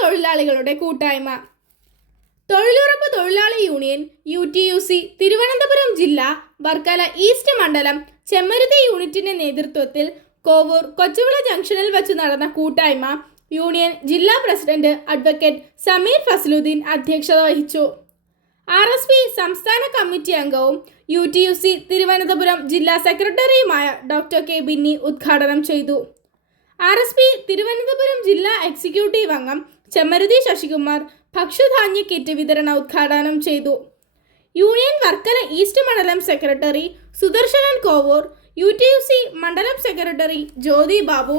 തൊഴിലാളികളുടെ കൂട്ടായ്മ. തൊഴിലുറപ്പ് തൊഴിലാളി യൂണിയൻ UTUC തിരുവനന്തപുരം ജില്ല വർക്കല ഈസ്റ്റ് മണ്ഡലം ചെമ്മരുതി യൂണിറ്റിന്റെ നേതൃത്വത്തിൽ കോവൂർ കൊച്ചുവിള ജംഗ്ഷനിൽ വച്ച് നടന്ന കൂട്ടായ്മ യൂണിയൻ ജില്ലാ പ്രസിഡന്റ് അഡ്വക്കേറ്റ് സമീർ ഫസലുദ്ദീൻ അധ്യക്ഷത വഹിച്ചു. RSP സംസ്ഥാന കമ്മിറ്റി അംഗവും UTUC തിരുവനന്തപുരം ജില്ലാ സെക്രട്ടറിയുമായ ഡോക്ടർ K. ബിന്നി ഉദ്ഘാടനം ചെയ്തു. RSP തിരുവനന്തപുരം ജില്ലാ എക്സിക്യൂട്ടീവ് അംഗം ചെമ്മരുതി ശശികുമാർ ഭക്ഷ്യധാന്യ കിറ്റ് വിതരണ ഉദ്ഘാടനം ചെയ്തു. യൂണിയൻ വർക്കല ഈസ്റ്റ് മണ്ഡലം സെക്രട്ടറി സുദർശനൻ കോവൂർ, UTUC മണ്ഡലം secretary Jyothi Babu,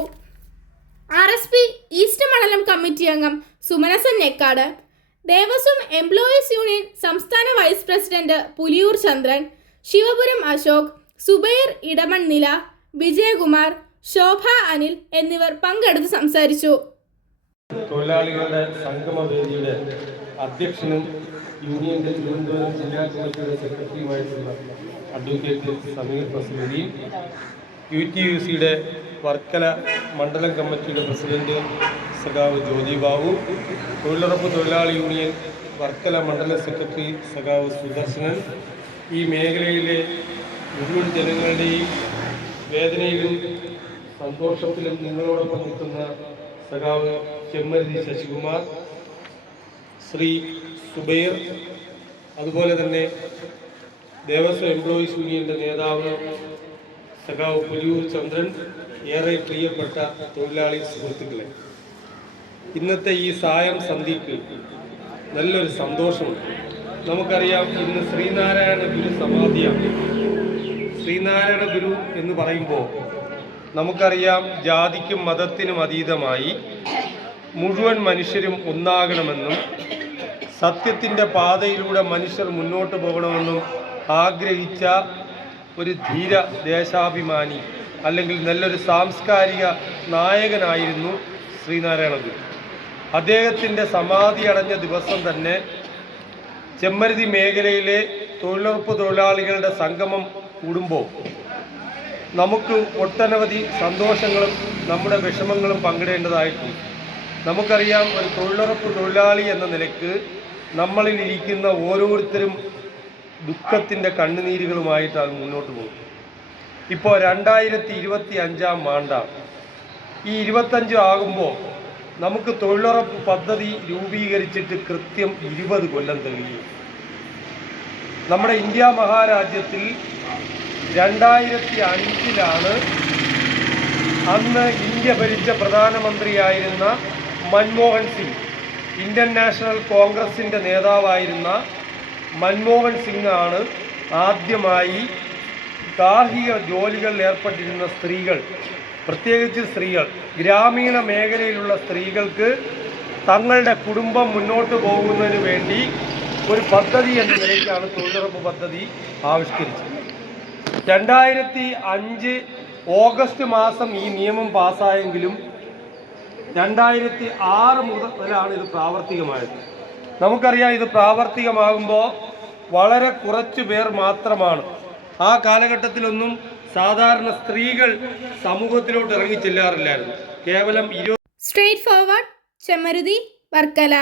RSP east മണ്ഡലം കമ്മിറ്റി അംഗം സുമനസൻ നെക്കാട്, ദേവസ്വം എംപ്ലോയീസ് യൂണിയൻ സംസ്ഥാന വൈസ് പ്രസിഡന്റ് പുലിയൂർ ചന്ദ്രൻ, ശിവപുരം അശോക്, സുബൈർ ഇടമൺനില, വിജയകുമാർ, ശോഭ അനിൽ എന്നിവർ പങ്കെടുത്ത് സംസാരിച്ചു. തൊഴിലാളികളുടെ സംഗമവേദിയുടെ അധ്യക്ഷനും യൂണിയന്റെ തിരുവനന്തപുരം ജില്ലാ കമ്മിറ്റിയുടെ സെക്രട്ടറിയുമായിട്ടുള്ള അഡ്വക്കേറ്റ് സമീർ ഫസലുദ്ദീൻ, UTUCയുടെ വർക്കല മണ്ഡലം കമ്മിറ്റിയുടെ പ്രസിഡന്റ് സഖാവ് ജ്യോതി ബാബു, തൊഴിലുറപ്പ് തൊഴിലാളി യൂണിയൻ വർക്കല മണ്ഡലം സെക്രട്ടറി സഖാവ് സുദർശനൻ, ഈ മേഖലയിലെ മുഴുവൻ ജനങ്ങളുടെയും വേദനയിലും സന്തോഷത്തിലും നിങ്ങളോടൊപ്പം നിൽക്കുന്ന സഖാവ് ചെമ്മരുതി ശശികുമാർ, ശ്രീ സുബൈർ, അതുപോലെ തന്നെ ദേവസ്വം എംപ്ലോയീസ് യൂണിയന്റെ നേതാവ് സഖാവ് പുലിയൂർ ചന്ദ്രൻ, ഏറെ പ്രിയപ്പെട്ട തൊഴിലാളി സുഹൃത്തുക്കളെ, ഇന്നത്തെ ഈ സായം സന്ധ്യയ്ക്ക് നല്ലൊരു സന്തോഷമുണ്ട്. നമുക്കറിയാം, ഇന്ന് ശ്രീനാരായണ ഗുരു സമാധിയാണ്. ശ്രീനാരായണ ഗുരു എന്ന് പറയുമ്പോൾ നമുക്കറിയാം, ജാതിക്കും മതത്തിനും അതീതമായി മുഴുവൻ മനുഷ്യരും ഒന്നാകണമെന്നും സത്യത്തിൻ്റെ പാതയിലൂടെ മനുഷ്യർ മുന്നോട്ട് പോകണമെന്നും ആഗ്രഹിച്ച ഒരു ധീര ദേശാഭിമാനി അല്ലെങ്കിൽ നല്ലൊരു സാംസ്കാരിക നായകനായിരുന്നു ശ്രീനാരായണ ഗുരു. അദ്ദേഹത്തിൻ്റെ സമാധി അടഞ്ഞ ദിവസം തന്നെ ചെമ്മരുതി മേഖലയിലെ തൊഴിലുറപ്പ് തൊഴിലാളികളുടെ സംഗമം കൂടുമ്പോൾ നമുക്ക് ഒട്ടനവധി സന്തോഷങ്ങളും നമ്മുടെ വിഷമങ്ങളും പങ്കിടേണ്ടതായിട്ടുണ്ട്. നമുക്കറിയാം, ഒരു തൊഴിലുറപ്പ് തൊഴിലാളി എന്ന നിലയ്ക്ക് നമ്മളിൽ ഇരിക്കുന്ന ഓരോരുത്തരും ദുഃഖത്തിൻ്റെ കണ്ണുനീരുകളുമായിട്ടാണ് മുന്നോട്ട് പോകുന്നത്. ഇപ്പോൾ 2025 ആണ്ടാണ്. ഈ 25 ആകുമ്പോൾ നമുക്ക് തൊഴിലുറപ്പ് പദ്ധതി രൂപീകരിച്ചിട്ട് കൃത്യം 20 കൊല്ലം തികയും. നമ്മുടെ ഇന്ത്യ മഹാരാജ്യത്തിൽ 2005 അന്ന് ഇന്ത്യ ഭരിച്ച പ്രധാനമന്ത്രിയായിരുന്ന മൻമോഹൻ സിംഗ്, ഇന്ത്യൻ നാഷണൽ കോൺഗ്രസിൻ്റെ നേതാവായിരുന്ന മൻമോഹൻ സിംഗ് ആണ് ആദ്യമായി ഗാർഹിക ജോലികളിൽ ഏർപ്പെട്ടിരുന്ന സ്ത്രീകൾ, പ്രത്യേകിച്ച് സ്ത്രീകൾ, ഗ്രാമീണ മേഖലയിലുള്ള സ്ത്രീകൾക്ക് തങ്ങളുടെ കുടുംബം മുന്നോട്ട് പോകുന്നതിന് വേണ്ടി ഒരു പദ്ധതി എന്ന നിലയ്ക്കാണ് തൊഴിലുറപ്പ് പദ്ധതി ആവിഷ്കരിച്ചത്. 2005 ഓഗസ്റ്റ് മാസം ഈ നിയമം പാസ്സായെങ്കിലും 2006 മുതലാണ് ഇത് പ്രാവർത്തികമായത്. നമുക്കറിയാം, ഇത് പ്രാവർത്തികമാകുമ്പോൾ വളരെ കുറച്ച് പേർ മാത്രമാണ്. ആ കാലഘട്ടത്തിലൊന്നും സാധാരണ സ്ത്രീകൾ സമൂഹത്തിലോട്ട് ഇറങ്ങിച്ചെല്ലാറില്ലായിരുന്നു. കേവലം സ്ട്രേറ്റ് ഫോർവേഡ്, ചെമ്മരുതി, വർക്കല.